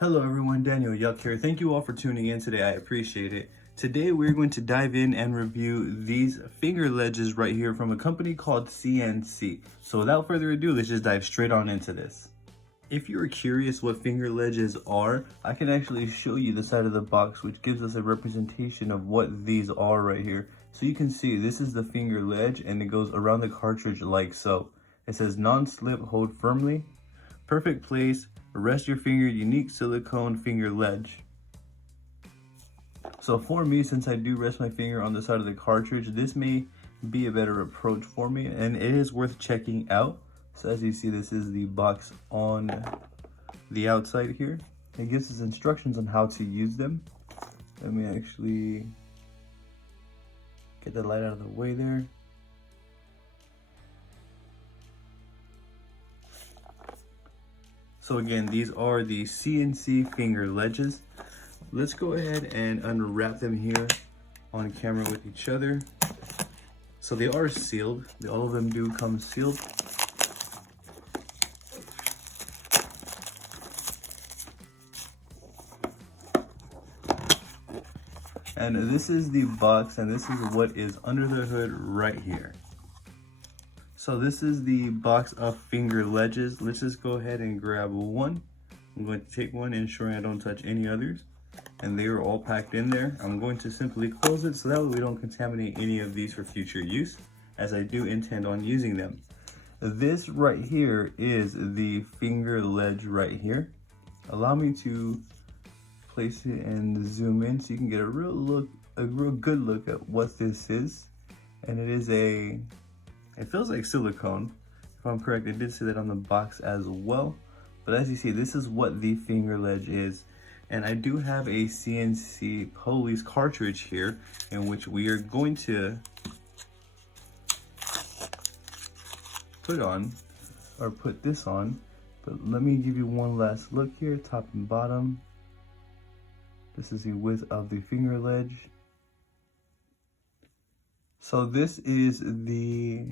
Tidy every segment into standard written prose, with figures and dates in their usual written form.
Hello everyone, Daniel Yuck here. Thank you all for tuning in today. I appreciate it. Today we're going to dive in and review these finger ledges right here from a company called CNC. So without further ado, let's just dive straight on into this. If you're curious what finger ledges are, I can actually show you the side of the box, which gives us a representation of what these are right here. So you can see this is the finger ledge and it goes around the cartridge like so. It says non-slip, hold firmly, perfect place, rest your finger, unique silicone finger ledge. So for me, since I do rest my finger on the side of the cartridge, this may be a better approach for me and it is worth checking out. So as you see, this is the box on the outside here. It gives us instructions on how to use them. Let me actually get the light out of the way there. So again, these are the CNC finger ledges. Let's go ahead and unwrap them here on camera with each other. So they are sealed. All of them do come sealed. And this is the box, and this is what is under the hood right here. So this is the box of finger ledges. Let's just go ahead and grab one. I'm going to take one, ensuring I don't touch any others. And they are all packed in there. I'm going to simply close it so that way we don't contaminate any of these for future use, as I do intend on using them. This right here is the finger ledge right here. Allow me to place it and zoom in so you can get a real good look at what this is. And it feels like silicone. If I'm correct, I did say that on the box as well. But as you see, this is what the finger ledge is. And I do have a CNC Police cartridge here in which we are going to put this on. But let me give you one last look here, top and bottom. This is the width of the finger ledge. So this is the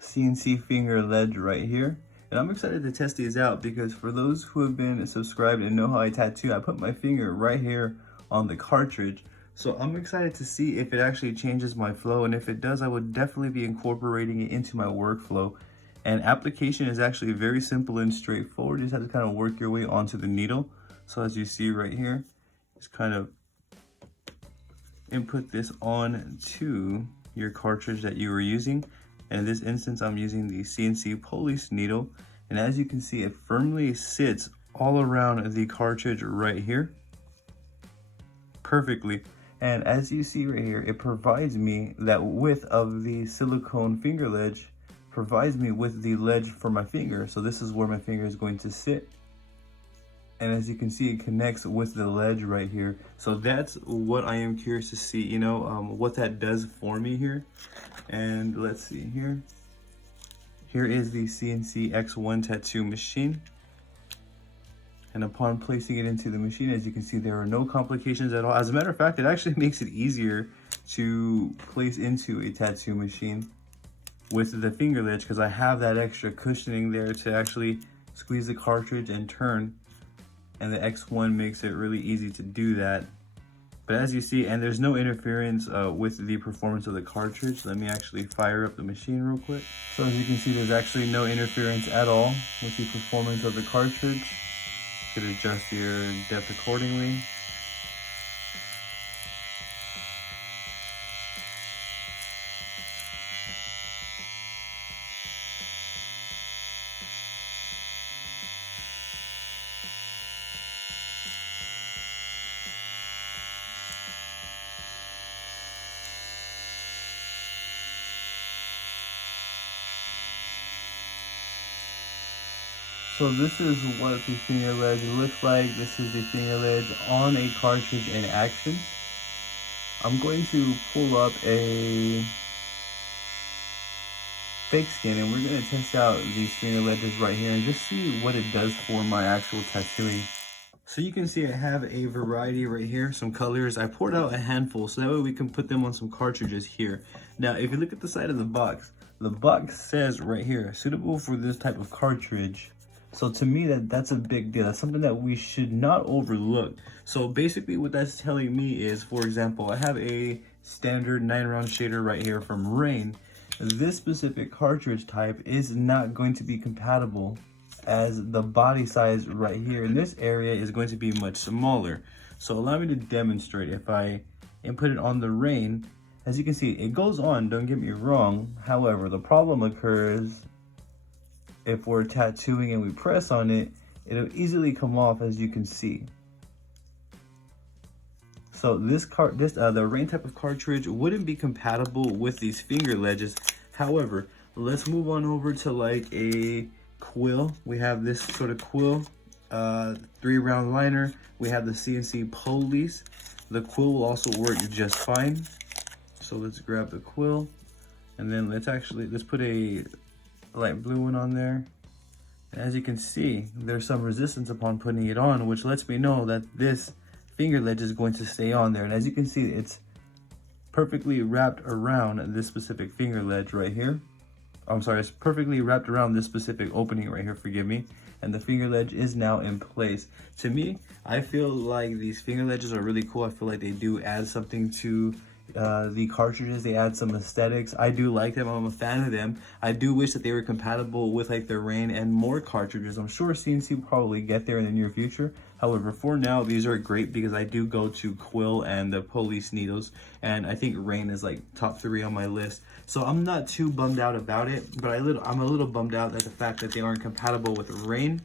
CNC finger ledge right here. And I'm excited to test these out because for those who have been subscribed and know how I tattoo, I put my finger right here on the cartridge. So I'm excited to see if it actually changes my flow. And if it does, I would definitely be incorporating it into my workflow. And application is actually very simple and straightforward. You just have to kind of work your way onto the needle. So as you see right here, just kind of input this on to your cartridge that you were using. And in this instance, I'm using the CNC Police needle. And as you can see, it firmly sits all around the cartridge right here perfectly. And as you see right here, it provides me that width of the silicone finger ledge, provides me with the ledge for my finger. So this is where my finger is going to sit. And as you can see, it connects with the ledge right here. So that's what I am curious to see, what that does for me here. And let's see here. Here is the CNC X1 tattoo machine. And upon placing it into the machine, as you can see, there are no complications at all. As a matter of fact, it actually makes it easier to place into a tattoo machine with the finger ledge because I have that extra cushioning there to actually squeeze the cartridge and turn. And the X1 makes it really easy to do that. But as you see, and there's no interference with the performance of the cartridge. Let me actually fire up the machine real quick. So as you can see, there's actually no interference at all with the performance of the cartridge. You could adjust your depth accordingly. So this is what the finger ledge looks like. This is the finger ledge on a cartridge in action. I'm going to pull up a fake skin and we're going to test out these finger ledges right here and just see what it does for my actual tattooing. So you can see I have a variety right here, some colors. I poured out a handful so that way we can put them on some cartridges here. Now, if you look at the side of the box says right here, suitable for this type of cartridge. So to me, that's a big deal. That's something that we should not overlook. So basically what that's telling me is, for example, I have a standard 9-round shader right here from Rain. This specific cartridge type is not going to be compatible, as the body size right here in this area is going to be much smaller. So allow me to demonstrate. If I input it on the Rain, as you can see, it goes on, don't get me wrong. However, the problem occurs if we're tattooing and we press on it, it'll easily come off, as you can see. So the Rain type of cartridge wouldn't be compatible with these finger ledges. However, let's move on over to like a quill. We have this sort of quill, 3-round liner. We have the CNC Police. The quill will also work just fine. So let's grab the quill, and then let's put a light blue one on there. And as you can see, there's some resistance upon putting it on, which lets me know that this finger ledge is going to stay on there. And as you can see, it's perfectly wrapped around this specific finger ledge right here. I'm sorry, it's perfectly wrapped around this specific opening right here, forgive me. And the finger ledge is now in place. To me, I feel like these finger ledges are really cool. I feel like they do add something to the cartridges. They add some aesthetics. I do like them. I'm a fan of them. I do wish that they were compatible with like the Rain and more cartridges. I'm sure CNC will probably get there in the near future. However, for now, these are great because I do go to Quill and the Police needles, and I think Rain is like top 3 on my list. So I'm not too bummed out about it, but I'm a little bummed out at the fact that they aren't compatible with Rain.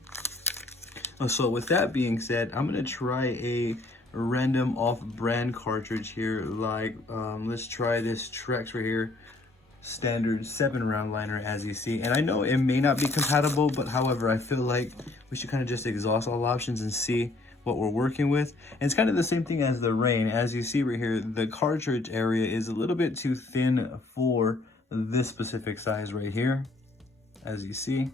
So with that being said, I'm gonna try a random off-brand cartridge here. Like let's try this Trex right here, standard 7-round liner, as you see. And I know it may not be compatible, but however, I feel like we should kind of just exhaust all options and see what we're working with. And it's kind of the same thing as the Rain. As you see right here, the cartridge area is a little bit too thin for this specific size right here, as you see.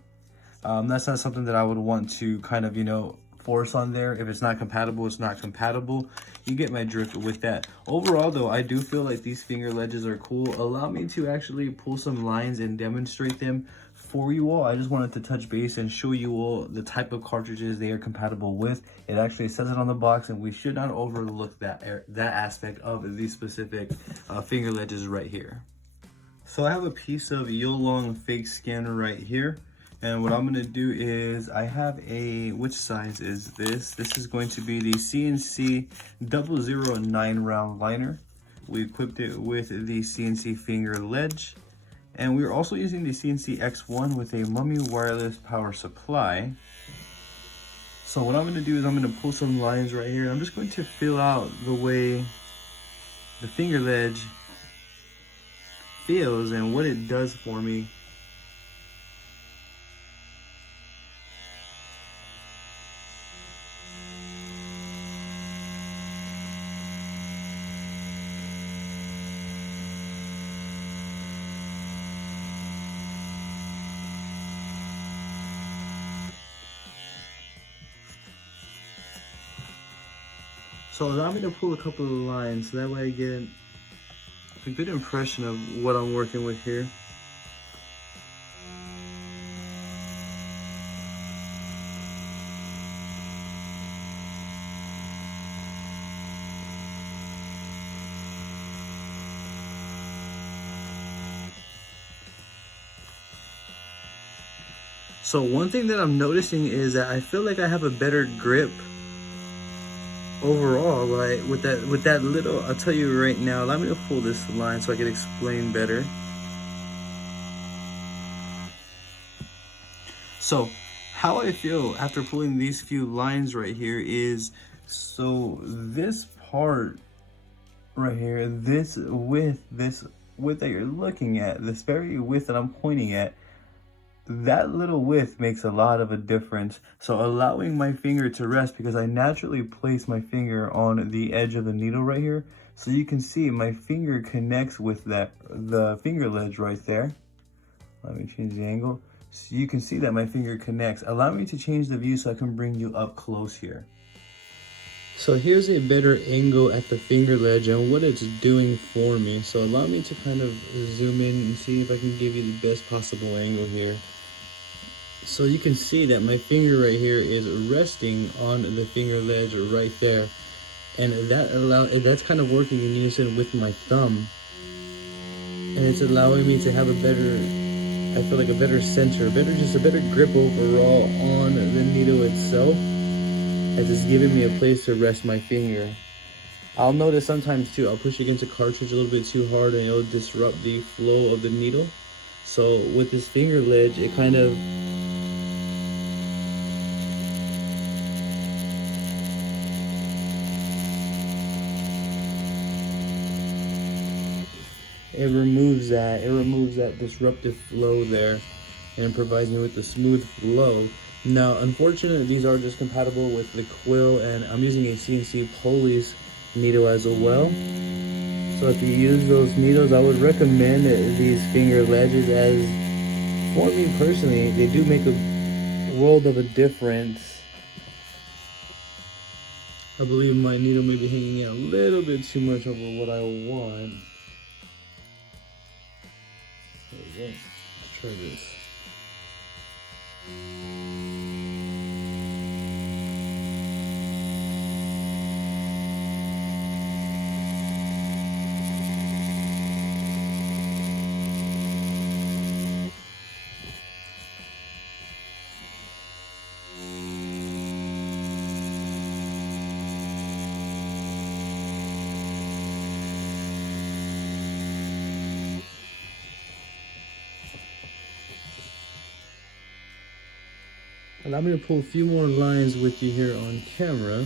That's not something that I would want to kind of, you know, force on there. If it's not compatible, it's not compatible. You get my drift with that. Overall though, I do feel like these finger ledges are cool. Allow me to actually pull some lines and demonstrate them for you all. I just wanted to touch base and show you all the type of cartridges they are compatible with. It actually says it on the box, and we should not overlook that aspect of these specific finger ledges right here. So I have a piece of Yuck fake scanner right here. And what I'm gonna do is, I have a, which size is this? This is going to be the CNC 009-round liner. We equipped it with the CNC finger ledge. And we're also using the CNC X1 with a Mummy wireless power supply. So what I'm gonna do is I'm gonna pull some lines right here. I'm just going to fill out the way the finger ledge feels and what it does for me. So allow me to pull a couple of lines so that way I get a good impression of what I'm working with here. So one thing that I'm noticing is that I feel like I have a better grip overall, like with that little, I'll tell you right now, allow me to pull this line so I can explain better. So how I feel after pulling these few lines right here is, so this part right here, this width that you're looking at, this very width that I'm pointing at, that little width makes a lot of a difference. So allowing my finger to rest, because I naturally place my finger on the edge of the needle right here, so you can see my finger connects with the finger ledge right there. Let me change the angle so you can see that my finger connects. Allow me to change the view so I can bring you up close here. So here's a better angle at the finger ledge and what it's doing for me. So allow me to kind of zoom in and see if I can give you the best possible angle here. So you can see that my finger right here is resting on the finger ledge right there. And that's kind of working in unison with my thumb. And it's allowing me to have a better, I feel like a better center, just a better grip overall on the needle itself. As it's giving me a place to rest my finger. I'll notice sometimes too, I'll push against a cartridge a little bit too hard and it'll disrupt the flow of the needle. So with this finger ledge, it kind of removes that disruptive flow there and provides me with the smooth flow. Now, unfortunately, these are just compatible with the quill, and I'm using a CNC Police needle as well. So if you use those needles, I would recommend these finger ledges, as for me personally, they do make a world of a difference. I believe my needle may be hanging out a little bit too much over what I want. There we go. Let's try this. Allow me to pull a few more lines with you here on camera.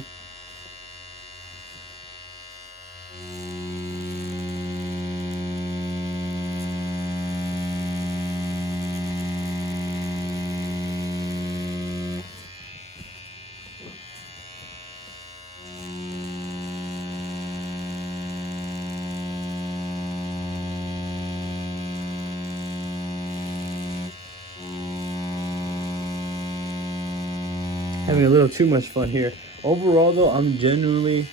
Having a little too much fun here. Overall though, I'm genuinely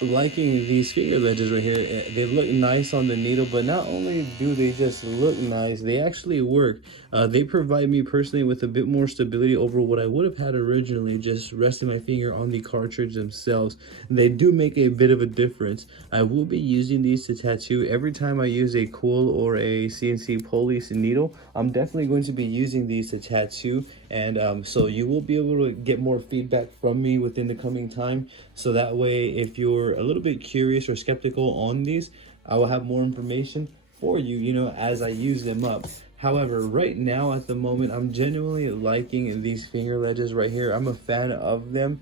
liking these finger ledges right here. They look nice on the needle, but not only do they just look nice, they actually work. They provide me personally with a bit more stability over what I would have had originally, just resting my finger on the cartridge themselves. They do make a bit of a difference. I will be using these to tattoo every time I use a quill or a CNC Police needle. I'm definitely going to be using these to tattoo, and so you will be able to get more feedback from me within the coming time. So that way, if you're a little bit curious or skeptical on these, I will have more information for you, you know, as I use them up. However, right now at the moment, I'm genuinely liking these finger ledges right here. I'm a fan of them.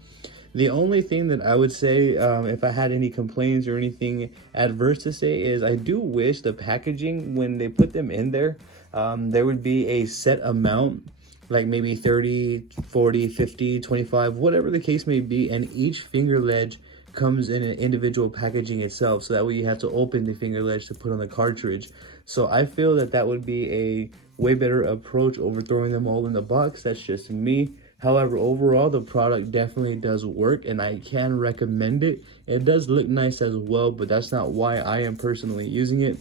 The only thing that I would say, if I had any complaints or anything adverse to say, is I do wish the packaging, when they put them in there, there would be a set amount, like maybe 30, 40, 50, 25, whatever the case may be, and each finger ledge comes in an individual packaging itself, so that way you have to open the finger ledge to put on the cartridge. So I feel that that would be a way better approach over throwing them all in the box. That's just me. However, overall, the product definitely does work, and I can recommend it. It does look nice as well, but that's not why I am personally using it.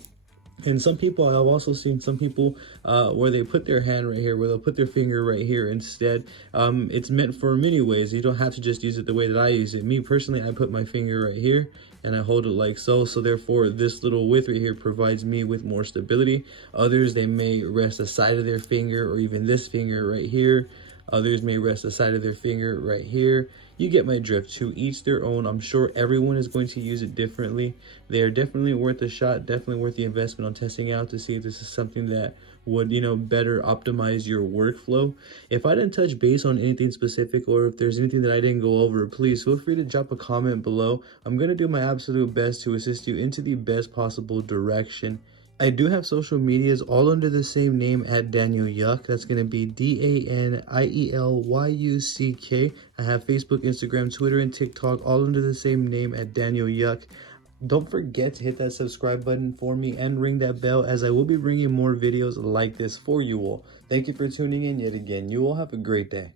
And some people, I've also seen some people where they put their hand right here, where they'll put their finger right here instead. It's meant for many ways. You don't have to just use it the way that I use it. Me personally, I put my finger right here and I hold it like so. So therefore, this little width right here provides me with more stability. Others, they may rest the side of their finger, or even this finger right here. Others may rest the side of their finger right here. You get my drift. To each their own. I'm sure everyone is going to use it differently. They are definitely worth a shot, definitely worth the investment on testing out to see if this is something that would, you know, better optimize your workflow. If I didn't touch base on anything specific, or if there's anything that I didn't go over, please feel free to drop a comment below. I'm going to do my absolute best to assist you into the best possible direction. I do have social medias all under the same name at Daniel Yuck. That's going to be DANIELYUCK. I have Facebook, Instagram, Twitter, and TikTok all under the same name at Daniel Yuck. Don't forget to hit that subscribe button for me and ring that bell, as I will be bringing more videos like this for you all. Thank you for tuning in yet again. You all have a great day.